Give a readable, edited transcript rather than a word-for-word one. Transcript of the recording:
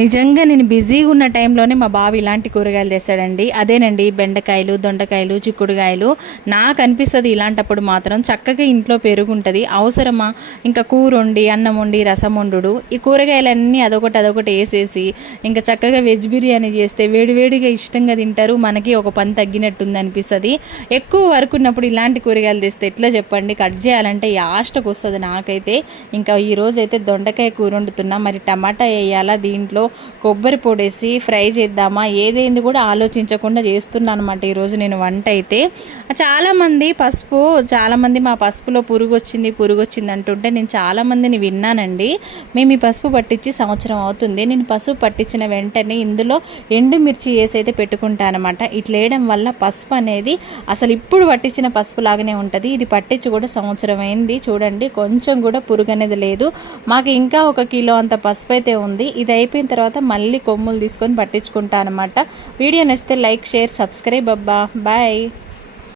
నిజంగా నేను బిజీగా ఉన్న టైంలోనే మా బావ ఇలాంటి కూరగాయలు తెస్తాడండి. అదేనండి బెండకాయలు, దొండకాయలు, చిక్కుడుకాయలు. నాకు అనిపిస్తుంది ఇలాంటప్పుడు మాత్రం చక్కగా ఇంట్లో పెరుగు ఉంటుంది. అవసరమా ఇంకా కూర వండి, అన్నం వండి, రసం వండుడు, ఈ కూరగాయలన్నీ అదొకటి వేసేసి ఇంకా చక్కగా వెజ్ బిర్యానీ చేస్తే వేడివేడిగా ఇష్టంగా తింటారు. మనకి ఒక పని తగ్గినట్టుంది అనిపిస్తుంది. ఎక్కువ వరకు ఉన్నప్పుడు ఇలాంటి కూరగాయలు తెస్తే ఎట్లా చెప్పండి, కట్ చేయాలంటే యాస్టకు వస్తుంది నాకైతే. ఇంకా ఈరోజు అయితే దొండకాయ కూర వండుతున్నా. మరి టమాటా వేయాలా, దీంట్లో కొబ్బరి పొడేసి ఫ్రై చేద్దామా, ఏదైంది కూడా ఆలోచించకుండా చేస్తున్నాను అనమాట ఈరోజు నేను వంట అయితే. చాలామంది మా పసుపులో పురుగు వచ్చింది అంటుంటే నేను చాలామందిని విన్నానండి. మేము ఈ పసుపు పట్టించి సంవత్సరం అవుతుంది. నేను పసుపు పట్టించిన వెంటనే ఇందులో ఎండుమిర్చి వేసి అయితే పెట్టుకుంటానమాట. ఇట్లా వేయడం వల్ల పసుపు అనేది అసలు ఇప్పుడు పట్టించిన పసుపు లాగానే ఉంటుంది. ఇది పట్టించి కూడా సంవత్సరం అయింది. చూడండి కొంచెం కూడా పురుగు అనేది లేదు. మాకు ఇంకా 1 కిలో అంత పసుపు అయితే ఉంది. ఇది అయిపోయిన తర్వాత మళ్ళీ కొమ్ములు తీసుకొని పట్టించుకుంటా అనమాట. వీడియో నచ్చితే లైక్, షేర్, సబ్స్క్రైబ్ అబ్బా. బాయ్.